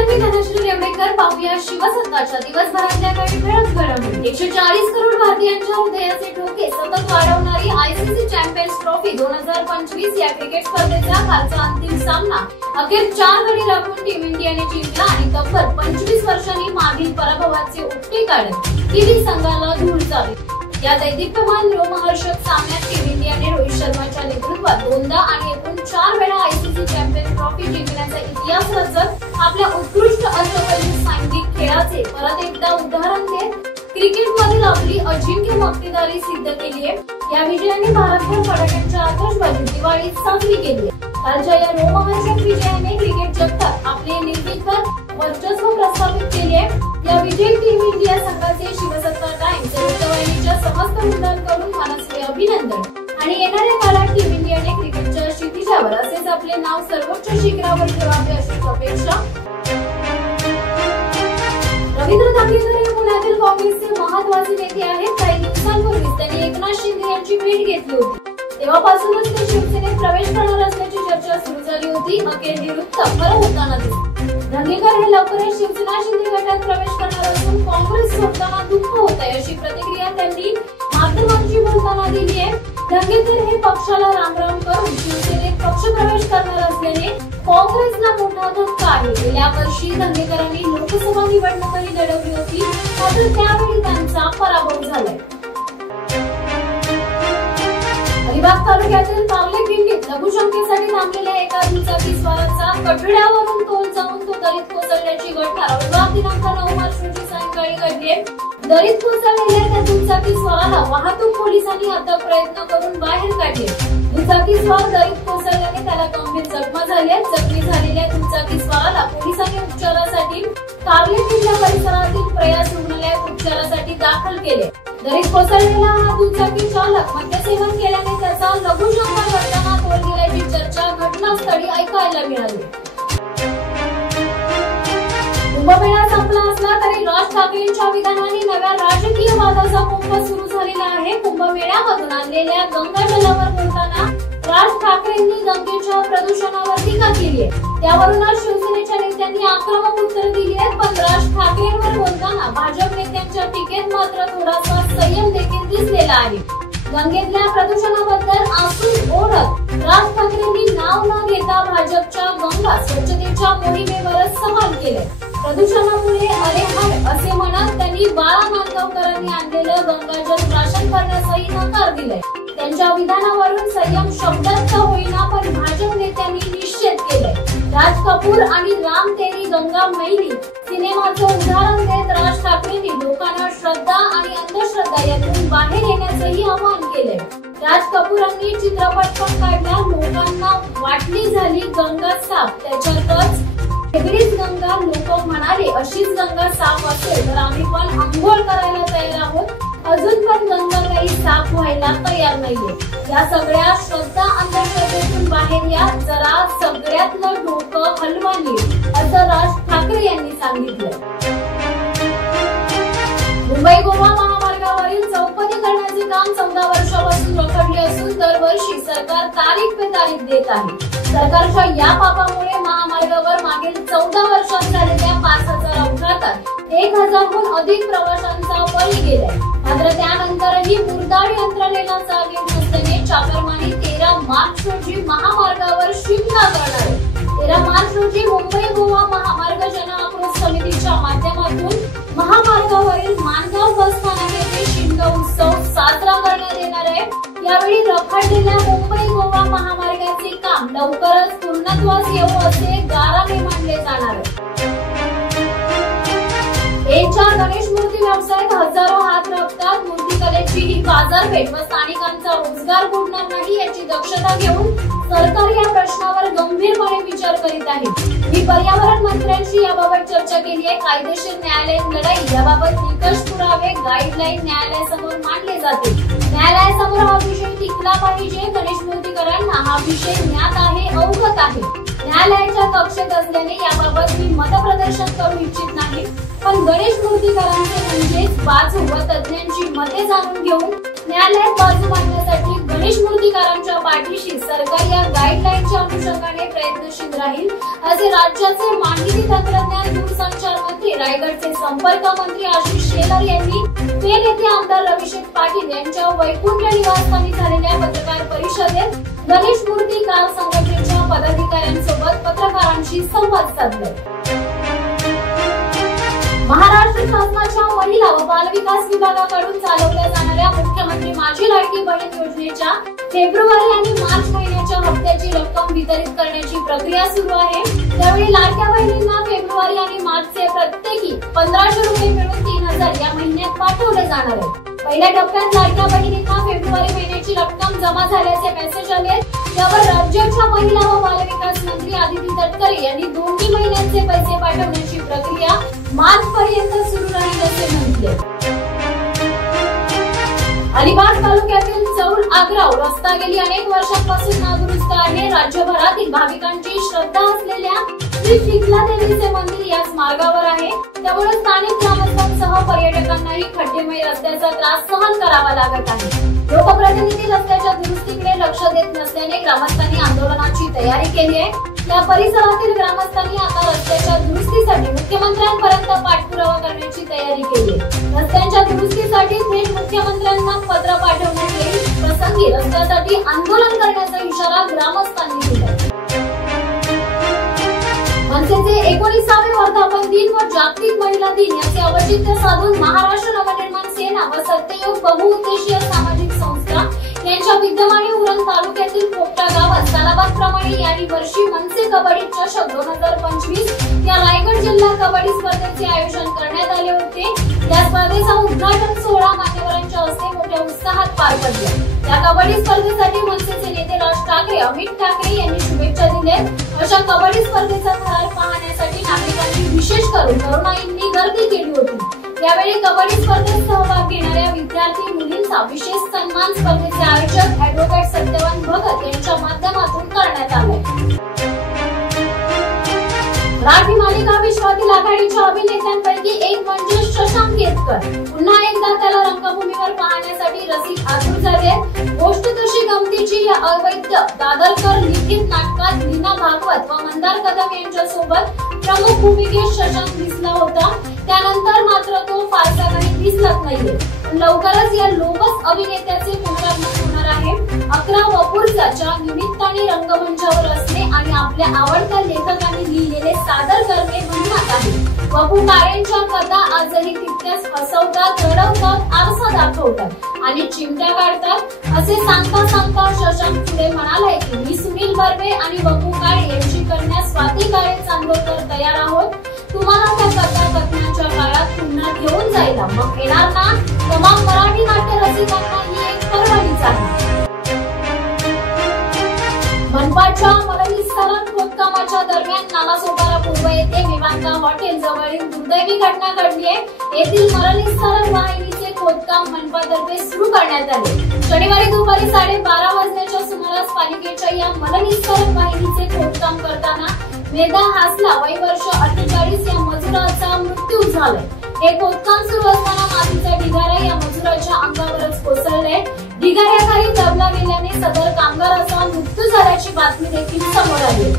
नमस्कार, मी धनश्री रेवडेकर. पाहूया शिवसत्ताच्या दिवसभरातल्या काही ठळक घडामोडी. 140 करोड भारतीयांच्या हृदयाचे ठोके सतत वाढवणारी आयसीसी चॅम्पियन्स ट्रॉफी 2025 या क्रिकेट स्पर्धेचा कालचा अंतिम सामना अखेर 4 गडी राखून टीम इंडियाने जिंकला आणि तब्बल 25 वर्षांनी मागील पराभवाचे उपटे काढत किवी संघाला धूळ चालली. या दैदिप्यमान रोमहर्षक सामन्यात टीम इंडियाने रोहित शर्माच्या नेतृत्वात दोनदा आणि एकूण 4 वेळा आयसीसी चॅम्पियन्स ट्रॉफी जिंकण्याचा इतिहास रचत आपल्या उत्कृष्ट अष्टपैलू सांघिक खेळाचे परत एकदा उदाहरण देत क्रिकेटमधील आपली अजिंक्य मक्तेदारी सिद्ध केली आहे. या विजयाने भारतभर फटाक्यांच्या आतषबाजीत दिवाळी साजरी केली आहे. कालच्या या रोमहर्षक विजयाने क्रिकेट जगतात आपले निर्विवाद वर्चस्व प्रस्थापित केले आहे. या विजयी टीम इंडिया संघाचे शिवसत्ता टाइम्स वृत्तवाहिनीच्या समस्त वृत्तांकडून मनस्वी अभिनंदन. आणि येणाऱ्या काळात टीम इंडियाने क्रिकेटच्या क्षितिजावर असेच आपले नाव सर्वोच्च शिखरावर ठेवावे अशी अपेक्षा. रवींद्र दांगेकर हे पुण्यातील काँग्रेसचे महत्त्वाचे नेते आहेत. काही दिवसांपूर्वीच त्यांनी एकनाथ शिंदे यांची भेट घेतली होती. तेव्हापासूनच ते शिवसेनेत प्रवेश करणार असल्याची चर्चा सुरू झाली होती. अखेर हे वृत्त खरं होताना दिसते. दांगेकर हे लवकरच शिवसेना शिंदे गटात प्रवेश करणार असून काँग्रेस सोडताना दुःख होत आहे अशी प्रतिक्रिया त्यांनी माध्यमांशी बोलताना दिली आहे. दांगेकर हे पक्षाला रामराम करून शिवसेनेत पक्षप्रवेश करणार असल्याने काँग्रेसला मोठा धक्का आहे. गेल्या वर्षी दांगेकरांनी लोकसभा निवडणूकही लढवली होती, मात्र त्यावेळी त्यांचा पराभव झालाय. अलिबाग तालुक्यातील पावले खिंडीत लघुशंकेसाठी थांबलेल्या एका दुचाकी स्वाराचा कठड्यावरून तोल जाऊन तो दरीत कोसळल्याची घटना रविवार दिनांक 9 मार्च रोजी सायंकाळी घडली. दरीत कोसळलेल्या त्या दुचाकी स्वाराला वाहतूक पोलिसांनी अथक प्रयत्न करून बाहेर काढले. दुचाकी स्वार दरीत कोसळल्याने त्याला गंभीर जखमा झाल्या. जखमी झालेल्या दुचाकी स्वाराला पोलिसांनी उपचारासाठी कार्ले किल्ला परिसरातील प्रयास रुग्णालयात उपचारासाठी दाखल केले. दरीत कोसळलेला हा दुचाकी चालक मद्यसेवन केल्याने त्याचा लघुशंका करताना तोल गेल्याची चर्चा घटनास्थळी ऐकायला मिळाली. कुंभमेळा संपला असला तरी राज ठाकरेंच्या विधानाने नव्या राजकीय वादाचा कुंभ सुरू झालेला आहे. कुंभमेळ्यामधून आणलेल्या गंगाजलावर बोलताना राज ठाकरेंनी गंगेच्या प्रदूषणावर टीका केली आहे. त्यावरूनच शिवसेनेच्या नेत्यांनी आक्रमक उत्तर दिली आहेत. पण राज ठाकरेंवर बोलताना भाजप नेत्यांच्या टीकेत मात्र थोडासा संयम देखील दिसलेला आहे. गंगेतल्या प्रदूषणाबद्दल आसून ओढत राज ठाकरेंनी नाव न घेता भाजपच्या गंगा स्वच्छतेच्या मोहिमेवरच सवाल केले. प्रदूषणामुळे अरेहाड असे म्हणत त्यांनी बाळा मानगावकरांनी आणलेलं गंगाजल प्राशन करण्यासही नकार दिलाय. त्यांच्या विधानावरून संयम शब्दात होईना पण भाजप नेत्यांनी निश्चित केलंय. राज कपूर आणि राम तेरी गंगा मैली सिनेमाचं उदाहरण देत राज ठाकरेंनी लोकांना श्रद्धा आणि अंधश्रद्धा यातून बाहेर येण्याचंही आवाहन केलंय. राज कपूरांनी चित्रपट पण काढला. लोकांना वाटली झाली गंगा साफ, त्याच्यातच वेगळीच गंगा. लोक म्हणाले अशीच गंगा साफ असेल तर आम्ही पण अंघोळ करायला तयार आहोत. अजून पण गंगा काही साफ व्हायला तयार नाहीये. या सगळ्या श्रद्धा अंधश्रद्धेतून बाहेर या, जरा सगळ्यातलं डोकं हलवा नीट, असं राज ठाकरे यांनी सांगितलं. मुंबई गोवा महामार्गावरील चौपदरीकरणाचे काम 14 वर्षापासून रखडले असून दरवर्षी सरकार तारीख पे तारीख देत आहे. सरकारच्या या पापामुळे महामार्गावर मागील 14 वर्षात झालेल्या 5000 अपघातात 1000हून अधिक प्रवाशांचा बळी गेलाय. मात्र त्यानंतरही मुर्दाड यंत्रणेला जाग येत नसल्याने चाकरमानी 13 मार्च रोजी महामार्गावर शिमगा करणार आहे. 13 मार्च रोजी मुंबई गोवा महामार्ग जन आक्रोश समितीच्या माध्यमातून महामार्गावरील मानगाव बस स्थानक येथे शिमगा उत्सव साजरा करण्यात येणार आहे. यावेळी रखडलेल्या मुंबई गोवा महामार्गाचे काम लवकरच पूर्णत्वास येऊ असे गाराने मानले जाणार आहे. पेठच्या गणेश मूर्ती व्यवसायात हजारो हात रक्तात. मूर्तिकलेची ही बाजारपेठ व स्थानिकांचा रोजगार बुडणार नाही याची दक्षता घेऊन सरकार या प्रश्नावर गंभीरपणे विचार करीत आहे. मी पर्यावरण मंत्र्यांशी याबाबत चर्चा केली आहे. कायदेशीर न्यायालयीन लढाई याबाबत निकष पुरावे गाईडलाईन न्यायालयासमोर मांडले जातील. न्यायालयासमोर हा विषय टिकला पाहिजे. गणेश मूर्तीकरांना हा विषय ज्ञात आहे, अवगत आहे. न्यायालयाच्या कक्षेत असल्याने याबाबत मी मतप्रदर्शन करू इच्छित नाही. पण गणेश मूर्तीकरांचे म्हणजेच बाजू व तज्ञांची मते जाणून घेऊन न्यायालयात बाजू मांडण्यासाठी गणेश मूर्तीकारांच्या पाठीशी सरकार या गाईडलाईनच्या अनुषंगाने प्रयत्नशील राहील, असे राज्याचे माहिती तंत्रज्ञान दूरसंचार मंत्री, रायगडचे संपर्क मंत्री आशिष शेलार यांनी पेण येथे आमदार रविशेठ पाटील यांच्या वैकुंठ निवासस्थानी झालेल्या पत्रकार परिषदेत गणेश मूर्तीकार संघटनेच्या पदाधिकाऱ्यांसोबत पत्रकारांशी संवाद साधला। महाराष्ट्र शासनाच्या महिला व बालविकास विभागाकडून चालवल्या जाणाऱ्या मुख्यमंत्री माझी लाडकी बहीण योजनेच्या फेब्रुवारी आणि मार्च महिन्याच्या हप्त्याची रक्कम वितरित करण्याची प्रक्रिया सुरू आहे। त्यावेळी लाडक्या बहिणींना फेब्रुवारी आणि मार्चचे प्रत्येकी 1500 रुपये मिळून 3000 या महिन्यात पाठवले जाणार आहे। पहिल्या टप्प्यात लाडक्या बहिणींना फेब्रुवारी महिन्याची रक्कम जमा झाल्याचे मेसेज आले, त्यावर राज्याच्या महिला व बालविकास मंत्री आदिती तटकरे यांनी दोन्ही महिन्यांचे पैसे पाठवण्याची प्रक्रिया मार्च पर्यंत सुरू राहील असे म्हटले। अलिबाग तालुक्यातील चौल आग्राव रस्ता गेली अनेक वर्षांपासून नादुरुस्त आहे। राज्यभरातील भाविकांची श्रद्धा असलेल्या श्री शीतला देवीचे मंदिर याच मार्गावर आहे, त्यामुळे स्थानिक ग्रामस्थांसह पर्यटकांनाही खड्डेमय रस्त्याचा त्रास सहन करावा लागत आहे। लोकप्रतिनिधी रस्त्याच्या दुरुस्तीकडे लक्ष देत नसल्याने ग्रामस्थांनी आंदोलनाची तयारी केली आहे। या परिसरातील ग्रामस्थांनी आता रस्त्याच्या दुरुस्तीसाठी मुख्यमंत्र्यांपर्यंत पाठपुरावा करण्याची तयारी केली आहे। रस्त्यांच्या दुरुस्तीसाठी थेट मुख्यमंत्र्यांना पत्र पाठवण्यात येईल, प्रसंगी रस्त्यासाठी आंदोलन करण्याचा इशारा ग्रामस्थांनी दिला। मनसेचे 19वे वर्धापन दिन व जागतिक महिला दिन याचे औचित्य साधून महाराष्ट्र नवनिर्माण सेना व सत्ययोग बहुउद्देशीय सामाजिक संस्था यांच्या विद्यमाने उरण तालुक्यातील पोपटा गावात सालाबादप्रमाणे याही वर्षी मनसे कबड्डी चषक 2025 या रायगड जिल्हा कबड्डी स्पर्धेचे आयोजन करण्यात आले होते। या स्पर्धेचा उद्घाटन सोहळा मान्यवरांच्या हस्ते मोठ्या उत्साहात पार पडला। या कबड्डी स्पर्धेसाठी मनसेचे नेते राज ठाकरे, अमित ठाकरे यांनी शुभेच्छा दिल्या। अशा कबड्डी स्पर्धेचा थरार पाहण्यासाठी नागरिकांनी विशेष करून तरुणाईंनी गर्दी केली होती। यावेळी कबड्डी स्पर्धेत सहभाग घेणाऱ्या विद्यार्थी मुलींचा विशेष सन्मान स्पर्धेचे आयोजक ऍडव्होकेट सत्यवान भगत यांच्या माध्यमातून करण्यात आले। मराठी मालिका विश्वातील आघाडीच्या अभिनेत्यांपैकी एक म्हणजे शशांक केतकर। पुन्हा एकदा त्याला रंगभूमीवर पाहण्यासाठी रसिक आतुर झाले। गोष्ट तशी गमतीची या अवैध दादरकर लिखित नाटकात लीना भागवत व मंदार कदम यांच्यासोबत प्रमुख भूमिकेत शशांक दिसला होता। त्यानंतर मात्र तो फारसा काही दिसत नाहीये। लवकरच या लोकस अभिनेत्याचे पुनरागमन होणार आहे। 11 वपुर्जाच्या निमित्ताने रंगमंचावर असणे आणि आपल्या आवडत्या लेखकांनी लिहिलेले सादर करणे म्हणत आहे। वपू काळेंच्या कथा आजही तितक्याच हसवतात, रडवतात, आरसा दाखवतात आणि चिमट्या काढतात। असे सांगता सांगता शशांक पुढे म्हणाले की मी सुनील बर्वे आणि वपू काळे यांची कन्या स्वाती काळे चांदोरकर तयार आहोत। तुम्हाला त्या कथा कथनाच्या काळात पुन्हा घेऊन जायला मग येणार ना? तमाम मराठी नाट्य रसिकांना ही एक पर्वणीच आहे। मनपाच्या मलनिस्सारण खोदकामाच्या दरम्यान नालासोपारा पूर्व येथे विमानतळ हॉटेल जवळील दुर्दैवी घटना घडली आहे। येथील मलनिस्सारण वाहिनीचे खोदकाम मनपातर्फे सुरू करण्यात आले। शनिवारी दुपारी 12:30 वाजण्याच्या सुमारास पालिकेच्या या मलनिस्सारण वाहिनीचे खोदकाम करताना मेधा हासला वय वर्ष 48 या मजुराचा मृत्यू झालाय। हे खोदकाम सुरू असताना मातीचा ढिगारा या मजुराच्या अंगावरच कोसळले। ढिगाऱ्याखाली दबला गेल्याने सदर कामगाराचा मृत्यू झाल्याची बातमी देखील समोर आली।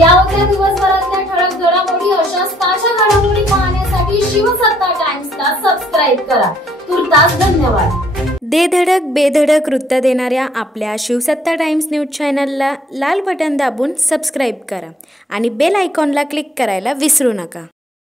या होत्या दिवसभरातल्या ठळक घडामोडी। अशाच ताज्या घडामोडी पाहण्यासाठी शिवसत्ता टाइम्सला सबस्क्राइब करा। तुर्तास धन्यवाद। दे धडक बेधडक वृत्त देणाऱ्या आपल्या शिवसत्ता टाइम्स न्यूज चॅनलला लाल बटन दाबून सबस्क्राइब करा आणि बेल आयकॉनला क्लिक करायला विसरू नका।